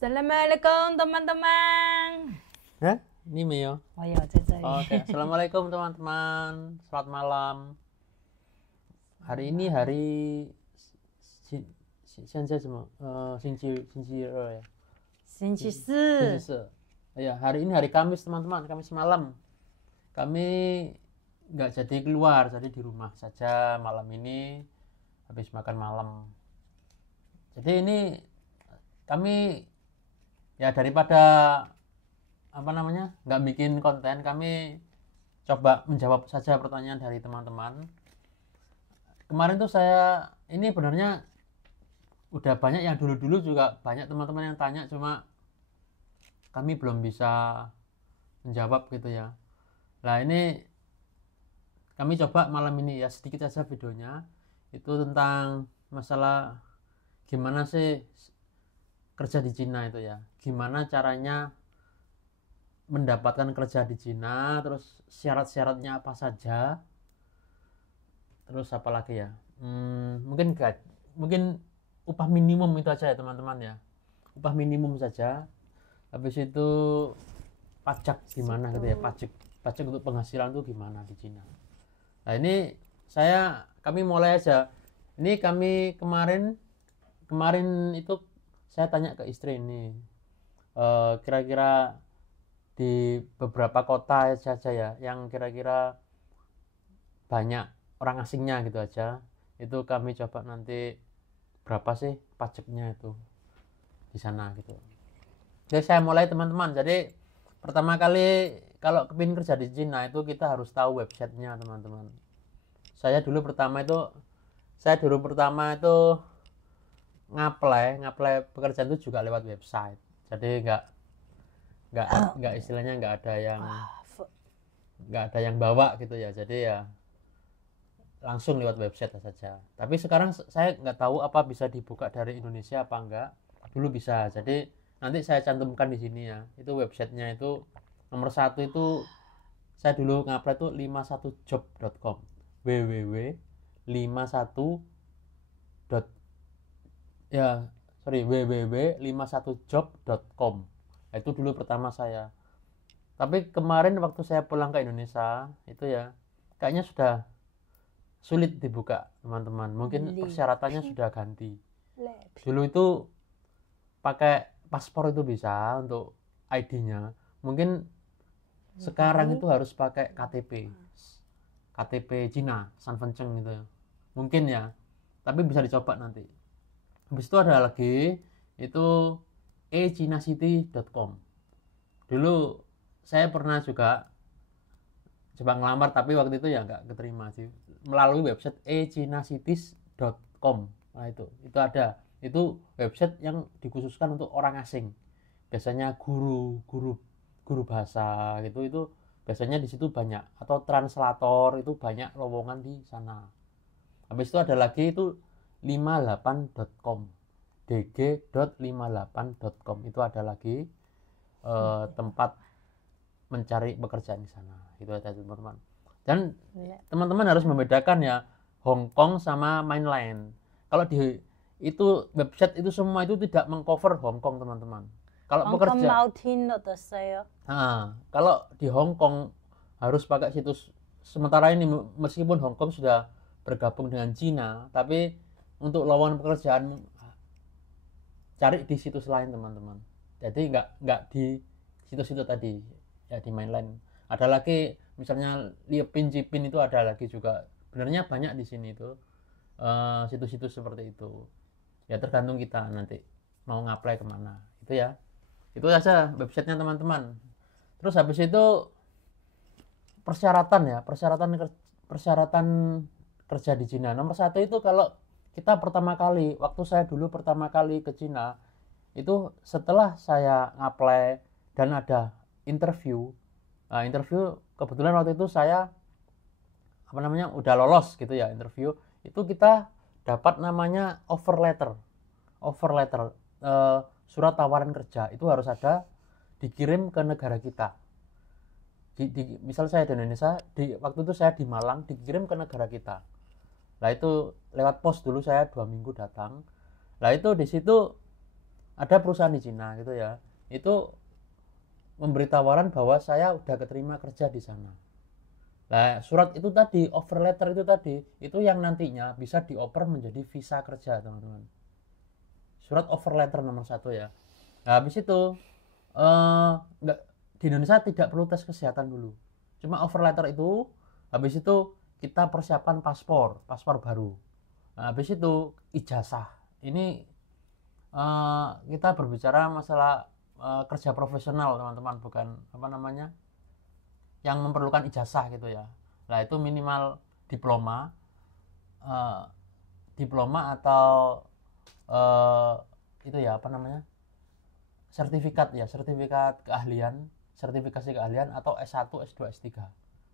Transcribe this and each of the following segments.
Assalamualaikum teman-teman. Hah? Ini Mio. Oh iya, Cece. Oke, assalamualaikum teman-teman. Selamat malam. Hari ini hari ya. Sinci Ya, hari ini hari Kamis teman-teman. Kamis malam. Kami nggak jadi keluar, jadi di rumah saja malam ini habis makan malam. Jadi ini kami ya daripada nggak bikin konten, kami coba menjawab saja pertanyaan dari teman-teman. Kemarin tuh saya ini benernya udah banyak yang dulu-dulu juga banyak teman-teman yang tanya, cuma kami belum bisa menjawab gitu ya. Nah ini kami coba malam ini ya, sedikit saja videonya itu tentang masalah gimana sih kerja di Cina itu ya, gimana caranya mendapatkan kerja di Cina, terus syarat-syaratnya apa saja, terus apa lagi ya, mungkin upah minimum itu aja ya teman-teman ya, upah minimum saja. Habis itu pajak gimana gitu ya, pajak untuk penghasilan tuh gimana di Cina. Nah ini kami mulai aja. Ini kami kemarin itu saya tanya ke istri ini, kira-kira di beberapa kota saja ya, yang kira-kira banyak orang asingnya gitu aja, itu kami coba nanti berapa sih pajaknya itu di sana gitu. Jadi saya mulai teman-teman. Jadi pertama kali kalau kepingin kerja di Cina itu kita harus tahu websitenya teman-teman. Saya dulu pertama itu ngapply pekerjaan itu juga lewat website. Jadi nggak istilahnya nggak ada yang bawa gitu ya. Jadi ya langsung lewat website saja. Tapi sekarang saya nggak tahu apa bisa dibuka dari Indonesia apa enggak. Dulu bisa. Jadi nanti saya cantumkan di sini ya. Itu websitenya itu nomor 1 itu saya dulu ngapply itu 51job.com. www.51 www.51job.com. Itu dulu pertama saya. Tapi kemarin waktu saya pulang ke Indonesia itu ya kayaknya sudah sulit dibuka teman-teman. Mungkin persyaratannya sudah ganti. Dulu itu pakai paspor itu bisa untuk ID-nya. Mungkin sekarang itu harus pakai KTP Cina, Sanfenceng gitu ya. Mungkin ya. Tapi bisa dicoba nanti. Habis itu ada lagi itu ecinacity.com. Dulu saya pernah juga coba ngelamar, tapi waktu itu ya nggak keterima sih, melalui website ecinacities.com. Nah itu ada, itu website yang dikhususkan untuk orang asing, biasanya guru bahasa gitu. Itu biasanya di situ banyak, atau translator itu banyak lowongan di sana. Habis itu ada lagi itu 58.com, dg.58.com. itu ada lagi tempat mencari pekerjaan di sana. Itu ada teman-teman. Dan teman-teman harus membedakan ya Hong Kong sama mainland. Kalau di itu website itu semua itu tidak mengcover Hong Kong teman-teman. Kalau pekerja kalau di Hong Kong harus pakai situs. Sementara ini meskipun Hong Kong sudah bergabung dengan Cina, tapi untuk lowongan pekerjaan cari di situs lain teman-teman. Jadi nggak di situs-situs tadi ya, di mainland. Ada lagi misalnya Liepin Cipin itu ada lagi juga. Benernya banyak di sini itu situs-situs seperti itu. Ya tergantung kita nanti mau ngapply kemana. Itu ya. Itu saja websitenya teman-teman. Terus habis itu persyaratan kerja di Cina. Nomor 1 itu kalau kita waktu saya dulu pertama kali ke Cina itu setelah saya ngapply dan ada interview. Nah, interview kebetulan waktu itu saya udah lolos gitu ya interview. Itu kita dapat namanya offer letter, surat tawaran kerja. Itu harus ada, dikirim ke negara kita. Misal saya di Indonesia, waktu itu saya di Malang, dikirim ke negara kita. Nah itu lewat pos dulu, saya 2 minggu datang. Nah itu di situ ada perusahaan di Cina gitu ya, itu memberi tawaran bahwa saya udah keterima kerja di sana. Nah, surat itu tadi, offer letter itu tadi, itu yang nantinya bisa dioper menjadi visa kerja, teman-teman. Surat offer letter nomor 1 ya. Nah, habis itu nggak, di Indonesia tidak perlu tes kesehatan dulu. Cuma offer letter itu, habis itu kita persiapkan paspor baru. Nah, habis itu ijazah. Ini kita berbicara masalah kerja profesional, teman-teman, bukan apa namanya yang memerlukan ijazah gitu ya. Nah, itu minimal diploma atau itu ya apa namanya, sertifikat keahlian, sertifikasi keahlian atau S1, S2, S3.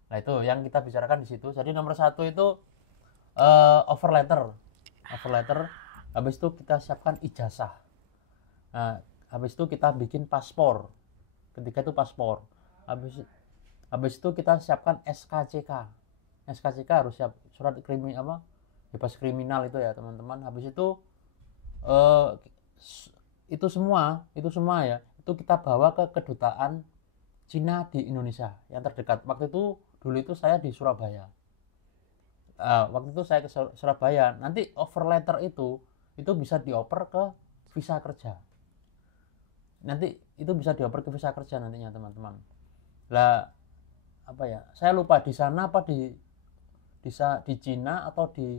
Nah, itu yang kita bicarakan di situ. Jadi nomor 1 itu offer letter. Habis itu kita siapkan ijazah. Nah, habis itu kita bikin paspor. Ketiga itu paspor. Habis itu kita siapkan SKCK. SKCK harus siap, surat bebas kriminal itu ya, teman-teman. Habis itu itu semua ya, itu kita bawa ke kedutaan Cina di Indonesia yang terdekat. Waktu itu dulu itu saya di Surabaya. Waktu itu saya ke Surabaya. Nanti offer letter itu bisa dioper ke visa kerja. Nanti itu bisa dioper ke visa kerja nantinya, teman-teman. Lah apa ya? Saya lupa di sana apa di Cina atau di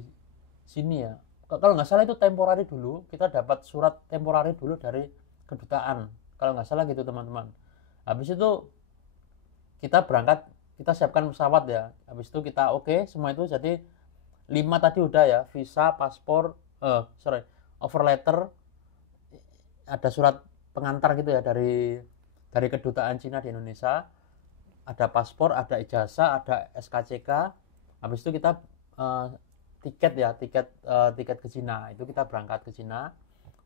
sini ya. Kalau nggak salah itu temporari dulu, kita dapat surat temporari dulu dari kedutaan, kalau nggak salah gitu, teman-teman. Habis itu kita berangkat, kita siapkan pesawat ya. Habis itu kita oke, semua itu jadi 5 tadi udah ya, visa, paspor, offer letter, ada surat pengantar gitu ya dari kedutaan Cina di Indonesia, ada paspor, ada ijazah, ada SKCK. Habis itu kita tiket ke Cina, itu kita berangkat ke Cina.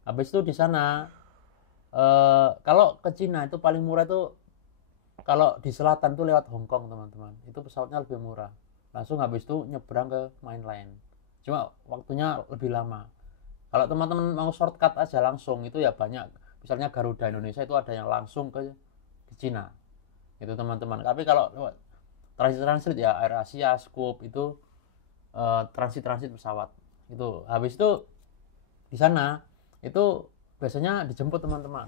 Habis itu di sana kalau ke Cina itu paling murah itu kalau di selatan tuh lewat Hong Kong, teman-teman. Itu pesawatnya lebih murah. Langsung habis itu nyebrang ke mainland. Cuma waktunya lebih lama. Kalau teman-teman mau shortcut aja langsung itu ya banyak. Misalnya Garuda Indonesia itu ada yang langsung ke Cina. Itu, teman-teman. Tapi kalau lewat transit ya Air Asia, Scoop itu transit pesawat itu. Habis itu di sana itu biasanya dijemput, teman-teman,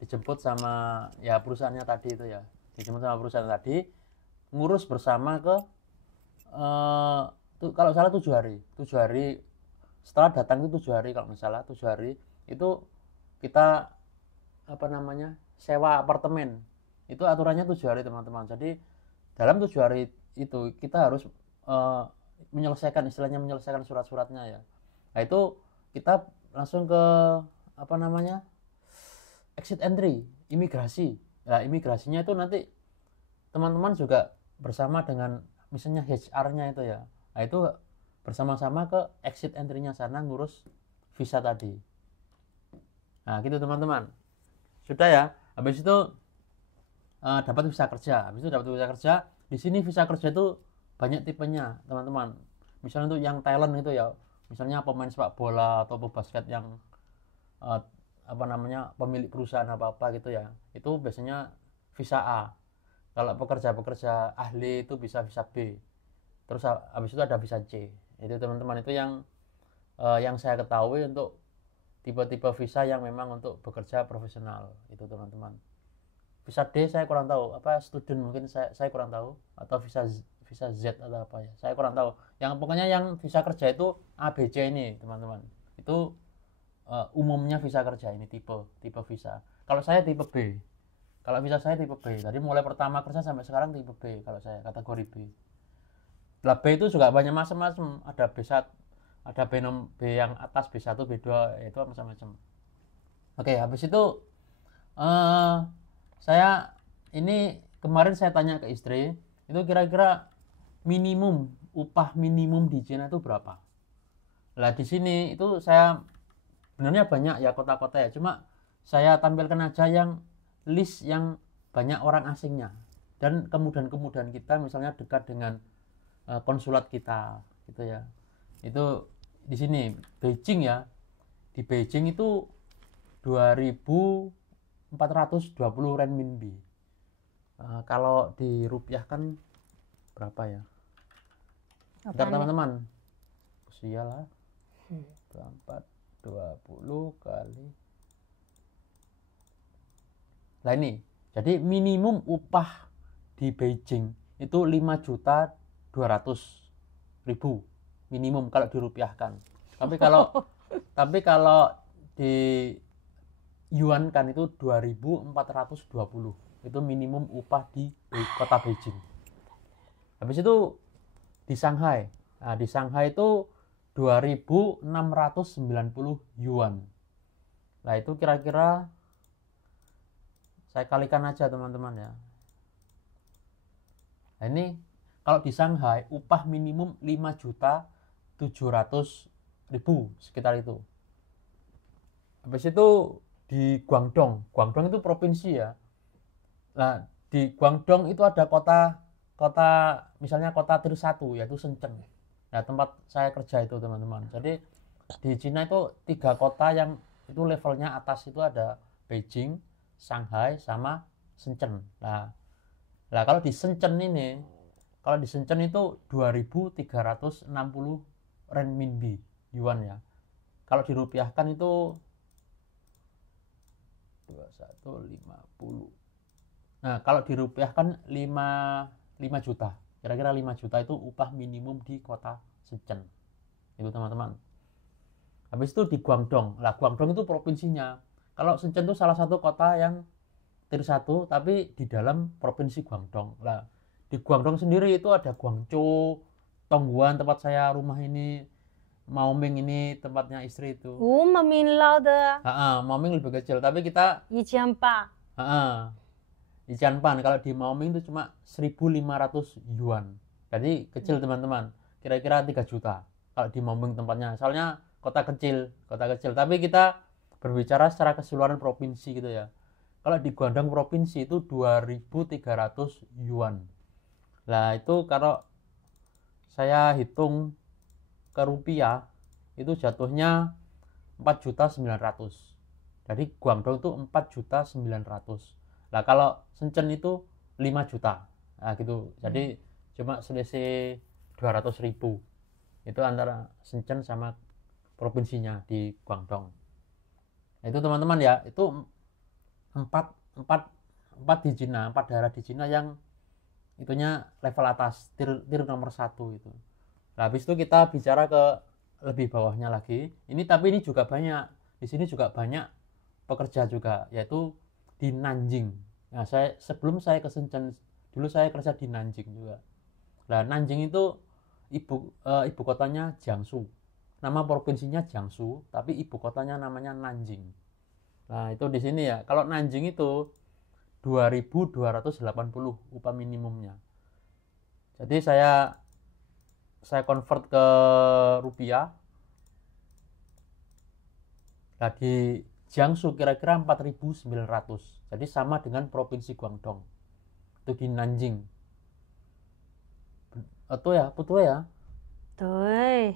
dijemput sama ya perusahaannya tadi itu ya, dijemput sama perusahaan tadi, ngurus bersama ke kalau salah 7 hari setelah datang itu 7 hari, kalau nggak salah 7 hari itu kita apa namanya sewa apartemen. Itu aturannya 7 hari, teman-teman. Jadi dalam 7 hari itu kita harus menyelesaikan surat-suratnya ya. Nah, itu kita langsung ke apa namanya exit entry, imigrasi. Nah, imigrasinya itu nanti teman-teman juga bersama dengan misalnya HR-nya itu ya. Nah, itu bersama-sama ke exit entry-nya sana ngurus visa tadi. Nah, gitu, teman-teman. Sudah ya. Habis itu dapat visa kerja. Di sini visa kerja itu banyak tipenya, teman-teman. Misalnya untuk yang talent itu ya, misalnya pemain sepak bola atau pebasket yang apa namanya pemilik perusahaan apa gitu ya, itu biasanya visa A. Kalau pekerja ahli itu bisa visa B. Terus habis itu ada visa C. Itu, teman-teman, itu yang saya ketahui untuk tipe-tipe visa yang memang untuk bekerja profesional itu, teman-teman. Visa D saya kurang tahu, apa student mungkin saya kurang tahu, atau visa Z atau apa ya, saya kurang tahu. Yang pokoknya yang visa kerja itu ABC ini, teman-teman. Itu umumnya visa kerja ini tipe visa. Kalau saya tipe B. Kalau visa saya tipe B. Jadi mulai pertama kerja sampai sekarang tipe B kalau saya, kategori B. Lah B itu juga banyak macam-macam. Ada B1, ada B yang atas, B1, B2, itu macam-macam. Oke, habis itu saya ini kemarin saya tanya ke istri, itu kira-kira upah minimum di Cina itu berapa? Lah di sini itu saya sebenarnya banyak ya kota-kota ya, cuma saya tampilkan aja yang list yang banyak orang asingnya dan kemudahan kita, misalnya dekat dengan konsulat kita gitu ya. Itu di sini Beijing ya. Di Beijing itu 2.420 renminbi. Kalau dirupiahkan berapa ya? Bentar teman-teman. Sialah. 2420 kali. Nah ini, jadi minimum upah di Beijing itu 5.200.000 minimum kalau dirupiahkan. Tapi kalau di yuan kan itu 2.420 itu minimum upah di kota Beijing. Habis itu di Shanghai. Nah, di Shanghai itu 2.690 yuan. Nah, itu kira-kira saya kalikan aja teman-teman ya. Nah, ini kalau di Shanghai upah minimum 5.700.000 sekitar itu. Habis itu di Guangdong itu provinsi ya. Nah, di Guangdong itu ada kota misalnya kota tier 1 yaitu Shenzhen. Nah, tempat saya kerja itu teman-teman. Jadi di Cina itu 3 kota yang itu levelnya atas itu ada Beijing, Shanghai sama Shenzhen. Nah, kalau di Shenzhen itu 2.360 renminbi yuan ya. Kalau dirupiahkan itu 2150. Nah, kalau dirupiahkan 5 juta. Kira-kira 5 juta itu upah minimum di kota Shenzhen. Itu teman-teman. Habis itu di Guangdong. Lah, Guangdong itu provinsinya. Kalau Shenzhen itu salah satu kota yang tier 1 tapi di dalam provinsi Guangdong. Lah, di Guangdong sendiri itu ada Guangzhou, Tongguan tempat saya rumah ini, Maoming ini tempatnya istri itu. Maoming lao de. Maoming lebih kecil, tapi kita 1,800. Di Tianpan kalau di Maoming itu cuma 1.500 yuan. Jadi kecil teman-teman. Kira-kira 3 juta kalau di Maoming tempatnya. Soalnya kota kecil. Tapi kita berbicara secara keseluruhan provinsi gitu ya. Kalau di Guangdong provinsi itu 2.300 yuan. Nah, itu kalau saya hitung ke rupiah itu jatuhnya 4.900.000. Jadi Guangdong itu 4.900.000. Nah, kalau Shenzhen itu 5 juta. Nah, gitu. Jadi cuma selisih 200.000. Itu antara Shenzhen sama provinsinya di Guangdong. Nah, itu teman-teman ya, itu empat di Cina, 4 daerah di Cina yang itunya level atas, tier nomor 1 itu. Nah, habis itu kita bicara ke lebih bawahnya lagi. Tapi ini juga banyak. Di sini juga banyak pekerja juga, yaitu di Nanjing. Nah, sebelum saya ke Shenzhen, dulu saya kerja di Nanjing juga. Nah, Nanjing itu ibu kotanya Jiangsu. Nama provinsinya Jiangsu, tapi ibu kotanya namanya Nanjing. Nah, itu di sini ya. Kalau Nanjing itu 2.280 upah minimumnya. Jadi saya convert ke rupiah. Nah, di Jiangsu kira-kira 4.900. Jadi sama dengan provinsi Guangdong. Itu di Nanjing. Betul ya? Dui.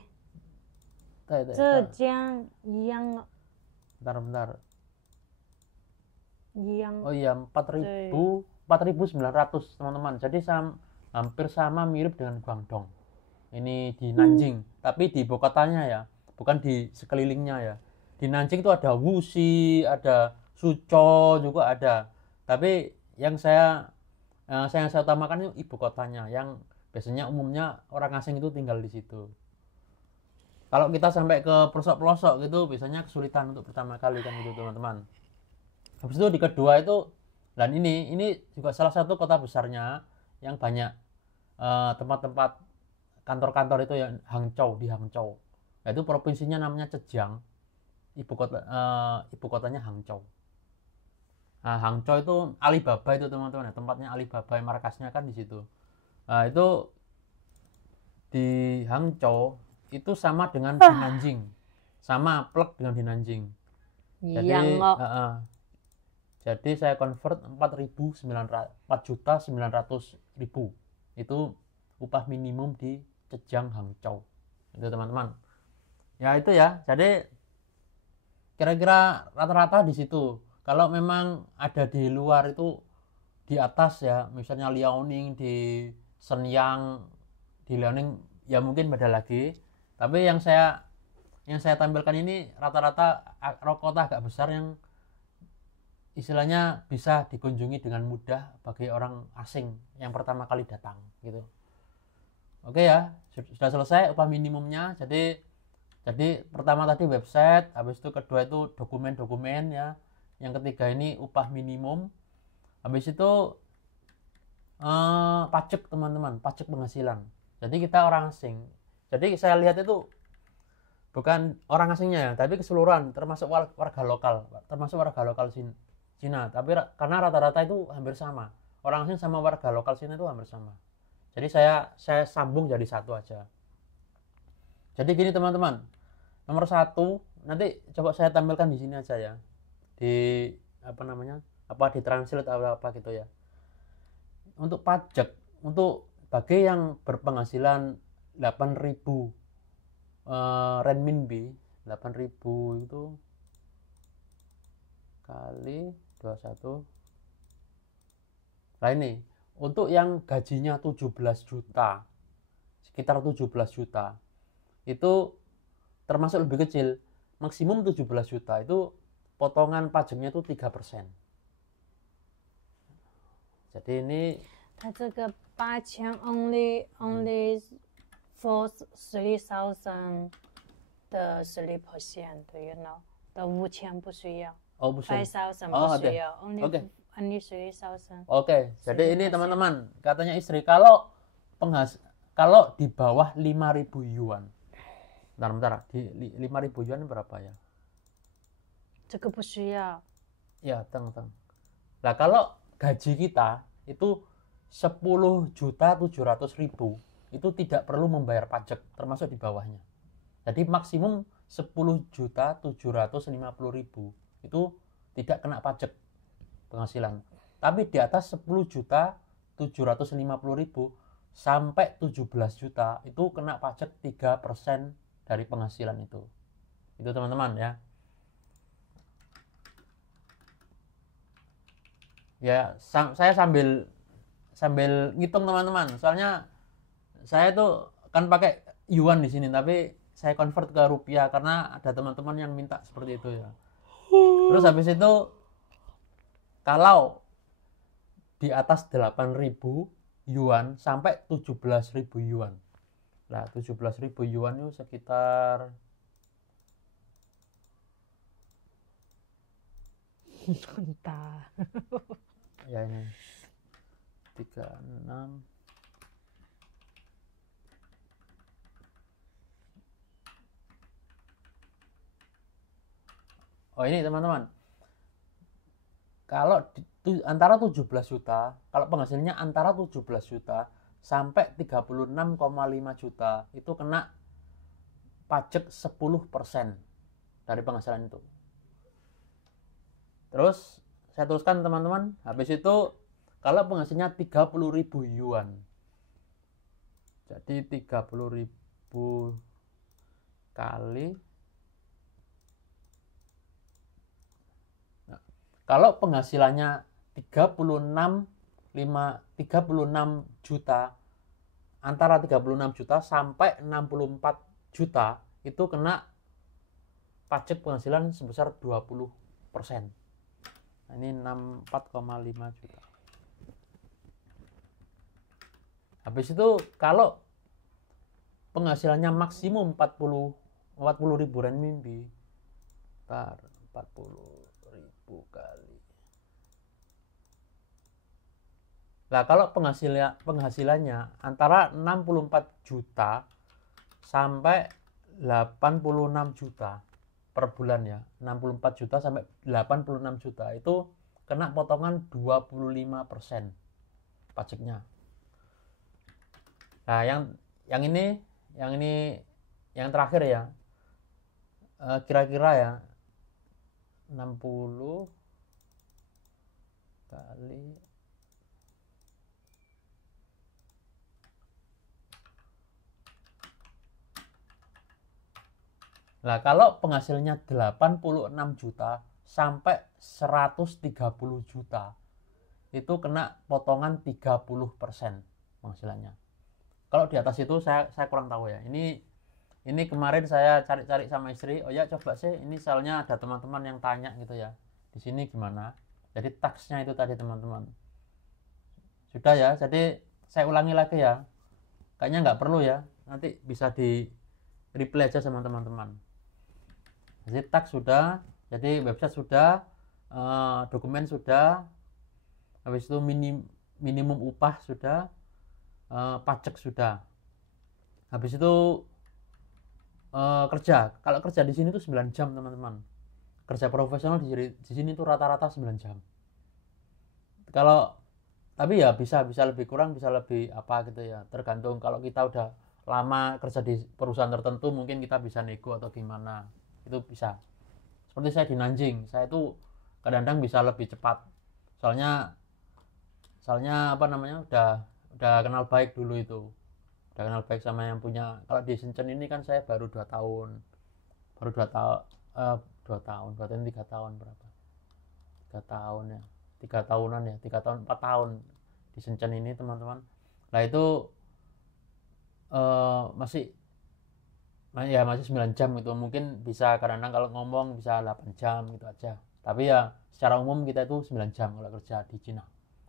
Zhejiang yang. Bentar. Yang. Oh iya, 4.900 teman-teman. Jadi hampir sama mirip dengan Guangdong. Ini di Nanjing, tapi di ibu kotanya ya, bukan di sekelilingnya ya. Di Nanjing itu ada Wuxi, ada Suzhou juga ada. Tapi yang saya utamakan itu ibu kotanya, yang biasanya umumnya orang asing itu tinggal di situ. Kalau kita sampai ke pelosok-pelosok gitu, biasanya kesulitan untuk pertama kali kan gitu teman-teman. Habis itu di kedua itu, dan ini juga salah satu kota besarnya yang banyak tempat-tempat kantor-kantor itu yang di Hangzhou. Nah, itu provinsinya namanya Zhejiang. Ibu kotanya Hangzhou. Nah, Hangzhou itu Alibaba itu teman-teman ya, tempatnya Alibaba, markasnya kan di situ. Nah, itu di Hangzhou itu sama dengan di Nanjing, sama plek dengan di Nanjing. Jadi saya convert 4.900.000 itu upah minimum di Zhejiang Hangzhou. Itu teman-teman. Ya itu ya. Jadi kira-kira rata-rata di situ. Kalau memang ada di luar itu di atas ya, misalnya Liaoning di Shenyang, di Liaoning ya mungkin beda lagi. Tapi yang saya tampilkan ini rata-rata kota agak besar yang istilahnya bisa dikunjungi dengan mudah bagi orang asing yang pertama kali datang gitu. Oke ya, sudah selesai upah minimumnya. Jadi pertama tadi website, habis itu kedua itu dokumen-dokumen ya. Yang ketiga ini upah minimum. Habis itu pajak teman-teman, pajak penghasilan. Jadi kita orang asing. Jadi saya lihat itu bukan orang asingnya ya, tapi keseluruhan termasuk warga lokal, Cina. Tapi karena rata-rata itu hampir sama. Orang asing sama warga lokal Cina itu hampir sama. Jadi saya sambung jadi satu aja. Jadi gini teman-teman. Nomor satu, nanti coba saya tampilkan di sini aja ya. Di apa namanya? Apa di translate atau apa gitu ya. Untuk pajak, untuk bagi yang berpenghasilan 8.000 renminbi, 8.000 itu kali 21. Nah ini, untuk yang gajinya 17 juta, sekitar 17 juta, itu termasuk lebih kecil, maksimum 17 juta, itu potongan pajaknya itu 3%. Jadi ini 它这个8000 only for 3,000的3%, do you know? 的5000不需要 oh bukan. ，5,000 Oh, 不需要Oke. only 3,000. Oke, jadi ini 10%. teman-teman, katanya istri kalau di bawah 5.000 yuan. Bentar, di 5.000 yuan berapa ya? 这个不需要。 Ya, teng. Nah, kalau gaji kita itu 10.700.000, itu tidak perlu membayar pajak, termasuk di bawahnya. Jadi maksimum 10.750.000 itu tidak kena pajak penghasilan. Tapi di atas 10.750.000 sampai 17 juta itu kena pajak 3% dari penghasilan itu. Itu teman-teman ya. Ya, saya sambil ngitung teman-teman. Soalnya saya tuh kan pakai yuan di sini, tapi saya convert ke rupiah karena ada teman-teman yang minta seperti itu ya. Terus habis itu kalau di atas 8.000 yuan sampai 17.000 yuan. Nah, 17.000 yuan itu sekitar entah. ya ini 36. Oh ini teman-teman, kalau antara 17 juta, kalau penghasilannya antara 17 juta sampai 36,5 juta itu kena pajak 10% dari penghasilan itu. Terus saya teruskan teman-teman, habis itu kalau penghasilannya 30.000 yuan, jadi 30.000 kali, nah, kalau penghasilannya 36 juta, antara 36 juta sampai 64 juta itu kena pajak penghasilan sebesar 20%. Nah, ini 64,5 juta. Habis itu kalau penghasilannya maksimum 40.000 renminbi, 40.000 kali. Nah, kalau penghasilannya antara 64 juta sampai 86 juta per bulan ya, 64 juta sampai 86 juta itu kena potongan 25% pajaknya. Nah, yang ini yang terakhir ya, kira-kira ya 60 kali Nah, kalau penghasilnya 86 juta sampai 130 juta, itu kena potongan 30% penghasilannya. Kalau di atas itu saya kurang tahu ya. Ini kemarin saya cari-cari sama istri, oh ya coba sih, ini soalnya ada teman-teman yang tanya gitu ya. Di sini gimana? Jadi taksnya itu tadi teman-teman. Sudah ya, jadi saya ulangi lagi ya. Kayaknya nggak perlu ya. Nanti bisa di replay aja sama teman-teman. Jadi tax sudah, jadi website sudah, dokumen sudah, habis itu minimum upah sudah, pajak sudah. Habis itu kerja. Kalau kerja di sini tuh 9 jam teman-teman. Kerja profesional di sini tuh rata-rata 9 jam. Kalau tapi ya bisa lebih kurang, bisa lebih apa gitu ya. Tergantung kalau kita udah lama kerja di perusahaan tertentu, mungkin kita bisa nego atau gimana. Itu bisa. Seperti saya di Nanjing, saya itu kadang-kadang bisa lebih cepat. Soalnya apa namanya, udah kenal baik dulu itu. Udah kenal baik sama yang punya. Kalau di Shenzhen ini kan saya baru 2 tahun. Baru 2 tahun 2 tahun, berarti 3 tahun berapa? 3 tahun ya. 3 tahunan ya, 3 tahun, 4 tahun di Shenzhen ini teman-teman. Nah itu masih 9 jam gitu. Mungkin bisa kadang-kadang kalau ngomong bisa 8 jam gitu aja. Tapi ya secara umum kita itu 9 jam kalau kerja di Cina.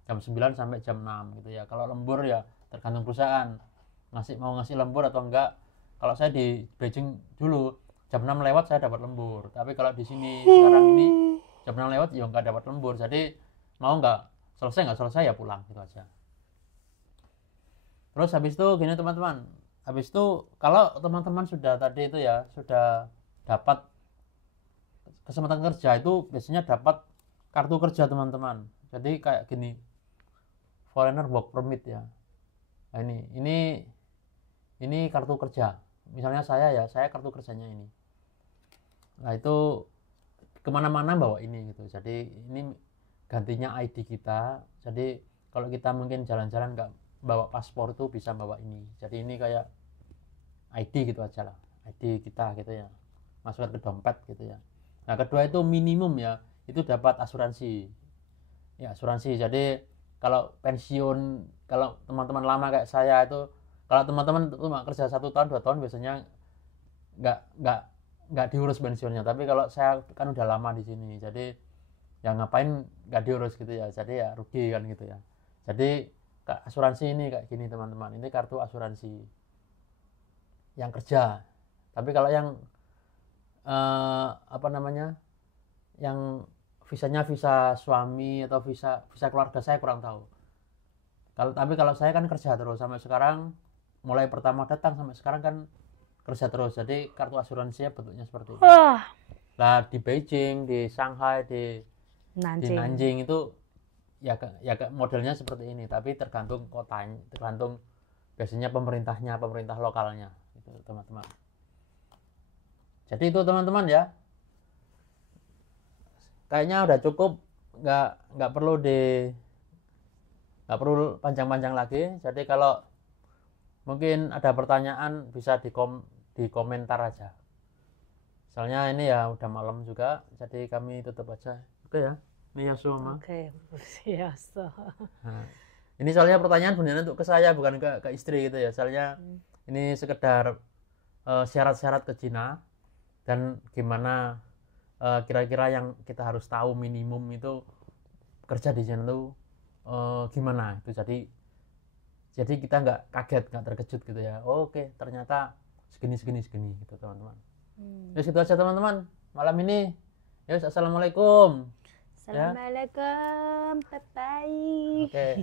Jam 9 sampai jam 6 gitu ya. Kalau lembur ya tergantung perusahaan. Mau ngasih lembur atau enggak. Kalau saya di Beijing dulu jam 6 lewat saya dapat lembur. Tapi kalau di sini sekarang ini jam 6 lewat ya enggak dapat lembur. Jadi mau enggak selesai ya pulang gitu aja. Terus habis itu gini teman-teman, habis itu kalau teman-teman sudah tadi itu ya sudah dapat kesempatan kerja, itu biasanya dapat kartu kerja teman-teman. Jadi kayak gini, foreigner work permit ya. Nah, ini kartu kerja. Misalnya saya kartu kerjanya ini. Nah itu kemana-mana bawa ini gitu. Jadi ini gantinya ID kita. Jadi kalau kita mungkin jalan-jalan nggak bawa paspor tuh bisa bawa ini. Jadi ini kayak ID gitu aja lah, ID kita gitu ya, masukkan ke dompet gitu ya. Nah kedua itu minimum ya, itu dapat asuransi ya, asuransi. Jadi kalau pensiun, kalau teman-teman lama kayak saya itu, kalau teman-teman cuma kerja 1 tahun 2 tahun biasanya nggak diurus pensiunnya. Tapi kalau saya kan udah lama di sini, jadi ya ngapain nggak diurus gitu ya, jadi ya rugi kan gitu ya. Jadi asuransi ini kayak gini teman-teman, ini kartu asuransi yang kerja. Tapi kalau yang apa namanya, yang visanya visa suami atau visa keluarga saya kurang tahu. Tapi kalau saya kan kerja terus sampai sekarang, mulai pertama datang sampai sekarang kan kerja terus. Jadi kartu asuransinya bentuknya seperti ini. Lah di Beijing, di Shanghai, di Nanjing itu ya modelnya seperti ini, tapi tergantung kotanya, tergantung biasanya pemerintah lokalnya itu teman-teman. Jadi itu teman-teman ya, kayaknya udah cukup, nggak perlu panjang-panjang lagi. Jadi kalau mungkin ada pertanyaan bisa di komentar aja. Soalnya ini ya udah malam juga, jadi kami tutup aja. Oke ya. Ini Yasu Mama. Oke, Yasu. Nah, ini soalnya pertanyaan beneran untuk ke saya, bukan ke istri gitu ya. Soalnya ini sekedar syarat-syarat ke Cina dan gimana kira-kira yang kita harus tahu minimum itu kerja di Cina itu gimana itu. Jadi kita nggak kaget, nggak terkejut gitu ya. Oke, ternyata segini gitu teman-teman. Terus itu aja teman-teman malam ini. Yus, assalamualaikum. Assalamualaikum, bye bye. Oke.